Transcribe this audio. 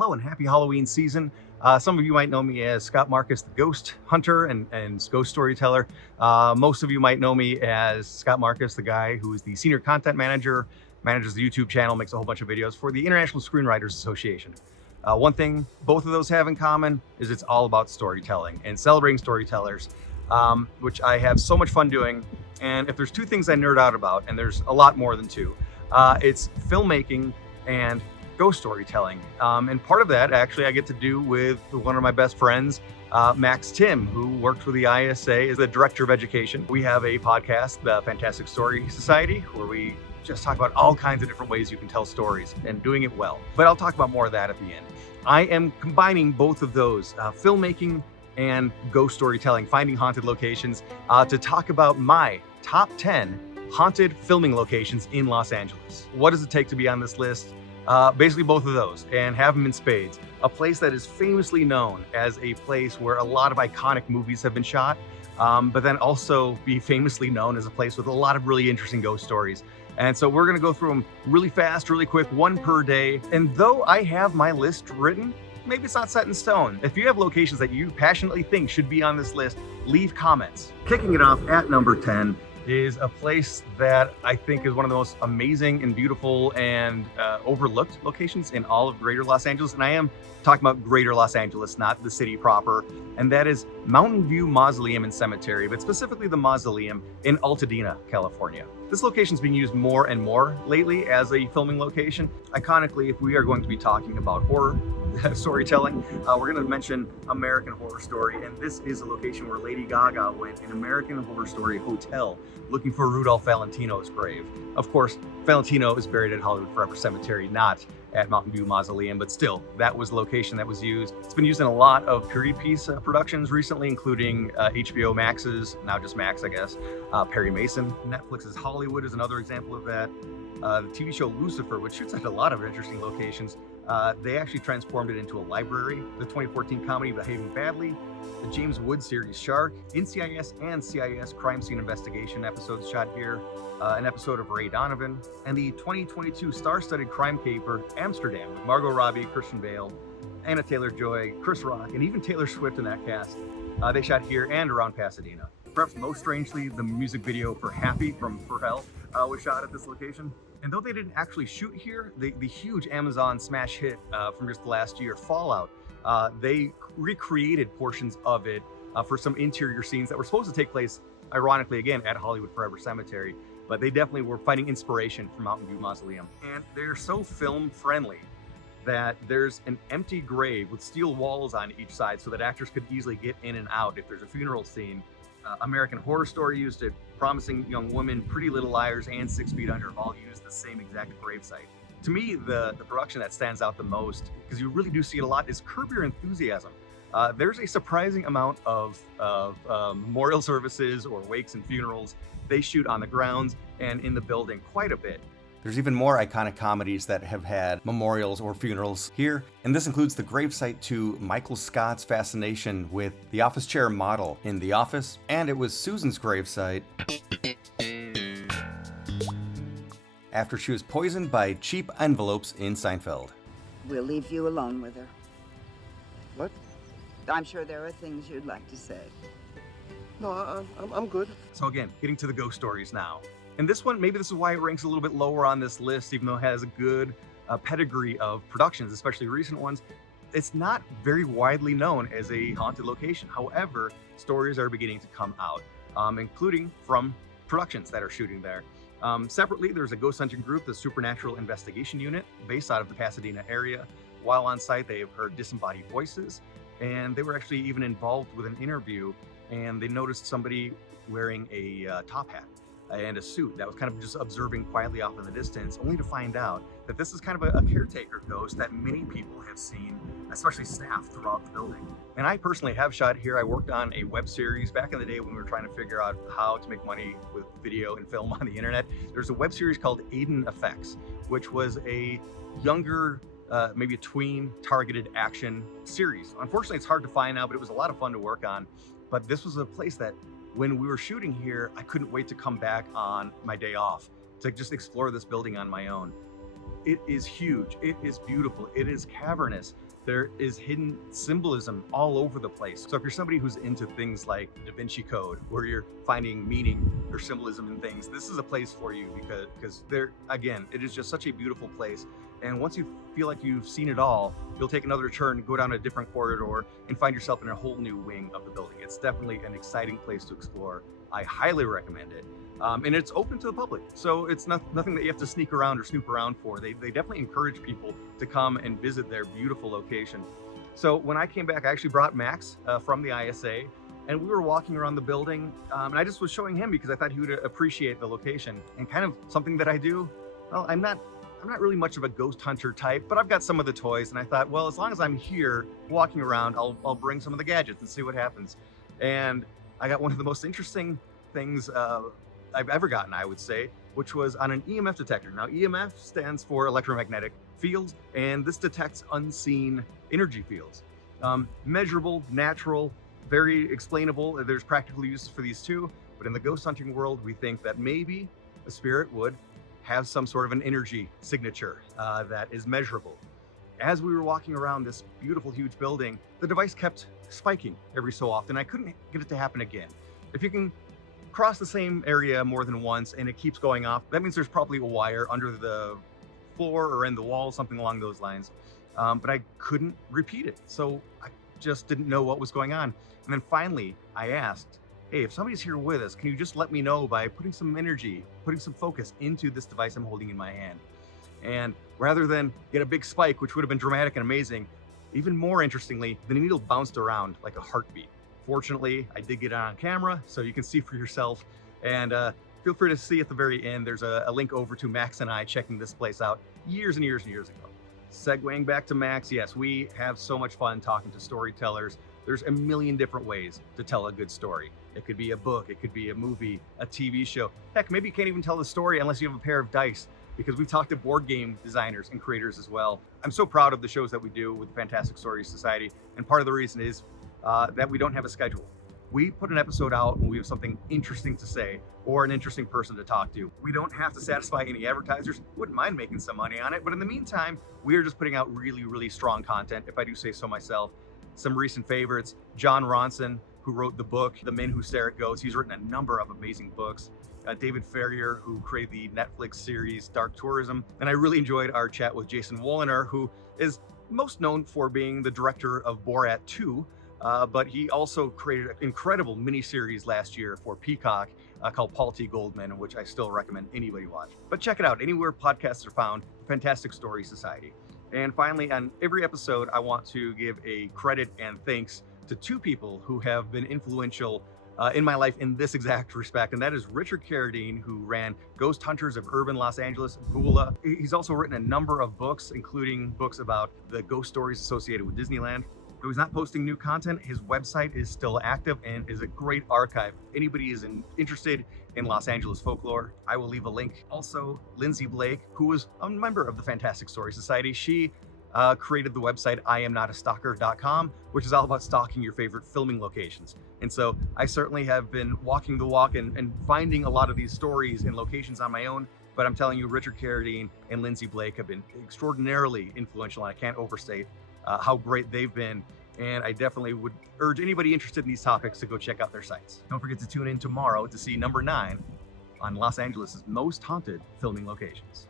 Hello and happy Halloween season. Some of you might know me as Scott Markus, the ghost hunter and ghost storyteller. Most of you might know me as Scott Markus, the guy who is the senior content manager, manages the YouTube channel, makes a whole bunch of videos for the International Screenwriters Association. One thing both of those have in common is it's all about storytelling and celebrating storytellers, which I have so much fun doing. And if there's two things I nerd out about, and there's a lot more than two, it's filmmaking and ghost storytelling. And part of that, actually, I get to do with one of my best friends, Max Tim, who works with the ISA as the Director of Education. We have a podcast, the Fantastic Story Society, where we just talk about all kinds of different ways you can tell stories and doing it well. But I'll talk about more of that at the end. I am combining both of those, filmmaking and ghost storytelling, finding haunted locations, to talk about my top 10 haunted filming locations in Los Angeles. What does it take to be on this list? Basically both of those, and have them in spades. A place that is famously known as a place where a lot of iconic movies have been shot, but then also be famously known as a place with a lot of really interesting ghost stories. And so we're gonna go through them really fast, really quick, one per day. And though I have my list written, maybe it's not set in stone. If you have locations that you passionately think should be on this list, leave comments. Kicking it off at number 10 is a place that I think is one of the most amazing and beautiful and overlooked locations in all of Greater Los Angeles. And I am talking about Greater Los Angeles, not the city proper. And that is Mountain View Mausoleum and Cemetery, but specifically the mausoleum in Altadena, California. This location's been used more and more lately as a filming location. Iconically, if we are going to be talking about horror storytelling, we're going to mention American Horror Story, and this is a location where Lady Gaga went in American Horror Story Hotel looking for Rudolph Valentino's grave. Of course, Valentino is buried at Hollywood Forever Cemetery, not at Mountain View Mausoleum, but still, that was the location that was used. It's been used in a lot of period piece productions recently, including HBO Max's, now just Max, I guess, Perry Mason. Netflix's Hollywood is another example of that. The TV show Lucifer, which shoots at a lot of interesting locations, they actually transformed it into a library. The 2014 comedy Behaving Badly, the James Wood series Shark, NCIS and CIS crime scene investigation episodes shot here, an episode of Ray Donovan, and the 2022 star-studded crime caper Amsterdam with Margot Robbie, Christian Bale, Anna Taylor-Joy, Chris Rock, and even Taylor Swift in that cast. They shot here and around Pasadena. Perhaps most strangely, the music video for Happy from For Hell was shot at this location. And though they didn't actually shoot here, the huge Amazon smash hit from just last year, Fallout, they recreated portions of it for some interior scenes that were supposed to take place, ironically, again, at Hollywood Forever Cemetery. But they definitely were finding inspiration from Mountain View Mausoleum. And they're so film friendly that there's an empty grave with steel walls on each side so that actors could easily get in and out if there's a funeral scene. American Horror Story used it, Promising Young Woman, Pretty Little Liars, and 6 Feet Under have all used the same exact gravesite. To me, the production that stands out the most, because you really do see it a lot, is Curb Your Enthusiasm. There's a surprising amount of memorial services or wakes and funerals. They shoot on the grounds and in the building quite a bit. There's even more iconic comedies that have had memorials or funerals here, and this includes the gravesite to Michael Scott's fascination with the office chair model in The Office, and it was Susan's gravesite after she was poisoned by cheap envelopes in Seinfeld. We'll leave you alone with her. What? I'm sure there are things you'd like to say. No, I'm good. So again, getting to the ghost stories now. And this one, maybe this is why it ranks a little bit lower on this list, even though it has a good pedigree of productions, especially recent ones. It's not very widely known as a haunted location. However, stories are beginning to come out, including from productions that are shooting there. Separately, there's a ghost hunting group, the Supernatural Investigation Unit, based out of the Pasadena area. While on site, they have heard disembodied voices, and they were actually even involved with an interview, and they noticed somebody wearing a top hat and a suit that was kind of just observing quietly off in the distance, only to find out that this is kind of a caretaker ghost that many people have seen, especially staff throughout the building. And I personally have shot here. I worked on a web series back in the day when we were trying to figure out how to make money with video and film on the internet. There's a web series called Aiden Effects, which was a younger, maybe a tween targeted action series. Unfortunately, it's hard to find now, but it was a lot of fun to work on. But this was a place that when we were shooting here, I couldn't wait to come back on my day off to just explore this building on my own. It is huge. It is beautiful. It is cavernous. There is hidden symbolism all over the place. So if you're somebody who's into things like Da Vinci Code, where you're finding meaning or symbolism in things, this is a place for you because there, again, it is just such a beautiful place. And once you feel like you've seen it all, you'll take another turn, go down a different corridor, and find yourself in a whole new wing of the building. It's definitely an exciting place to explore. I highly recommend it. And it's open to the public. So it's nothing that you have to sneak around or snoop around for. They definitely encourage people to come and visit their beautiful location. So when I came back, I actually brought Max from the ISA, and we were walking around the building, and I just was showing him because I thought he would appreciate the location. And kind of something that I do, well, I'm not really much of a ghost hunter type, but I've got some of the toys, and I thought, well, as long as I'm here walking around, I'll bring some of the gadgets and see what happens. And I got one of the most interesting things I've ever gotten, I would say, which was on an EMF detector. Now, EMF stands for electromagnetic fields, and this detects unseen energy fields. Measurable, natural, very explainable. There's practical uses for these too, but in the ghost hunting world, we think that maybe a spirit would have some sort of an energy signature that is measurable. As we were walking around this beautiful, huge building, the device kept spiking every so often. I couldn't get it to happen again. If you can cross the same area more than once and it keeps going off, that means there's probably a wire under the floor or in the wall, something along those lines. But I couldn't repeat it. So I just didn't know what was going on. And then finally, I asked, hey, if somebody's here with us, can you just let me know by putting some energy, putting some focus into this device I'm holding in my hand? And rather than get a big spike, which would have been dramatic and amazing, even more interestingly, the needle bounced around like a heartbeat. Fortunately, I did get it on camera, so you can see for yourself. And feel free to see at the very end, there's a link over to Max and I checking this place out years and years and years ago. Segueing back to Max, yes, we have so much fun talking to storytellers. There's a million different ways to tell a good story. It could be a book, it could be a movie, a TV show. Heck, maybe you can't even tell the story unless you have a pair of dice, because we've talked to board game designers and creators as well. I'm so proud of the shows that we do with the Fantastic Stories Society, and part of the reason is that we don't have a schedule. We put an episode out when we have something interesting to say or an interesting person to talk to. We don't have to satisfy any advertisers. Wouldn't mind making some money on it, but in the meantime, we are just putting out really, really strong content, if I do say so myself. Some recent favorites, John Ronson, who wrote the book, The Men Who Stare at Ghosts. He's written a number of amazing books. David Ferrier, who created the Netflix series Dark Tourism. And I really enjoyed our chat with Jason Woliner, who is most known for being the director of Borat 2, but he also created an incredible miniseries last year for Peacock called Paul T. Goldman, which I still recommend anybody watch. But check it out anywhere podcasts are found, Fantastic Story Society. And finally, on every episode, I want to give a credit and thanks to two people who have been influential in my life in this exact respect, and that is Richard Carradine, who ran Ghost Hunters of Urban Los Angeles, Gula. He's also written a number of books, including books about the ghost stories associated with Disneyland. Though he's not posting new content, his website is still active and is a great archive. If anybody is interested in Los Angeles folklore, I will leave a link. Also, Lindsay Blake, who was a member of the Fantastic Story Society, she created the website IamNotAstalker.com, which is all about stalking your favorite filming locations. And so I certainly have been walking the walk and finding a lot of these stories and locations on my own, but I'm telling you, Richard Carradine and Lindsay Blake have been extraordinarily influential, and I can't overstate how great they've been. And I definitely would urge anybody interested in these topics to go check out their sites. Don't forget to tune in tomorrow to see number 9 on Los Angeles' most haunted filming locations.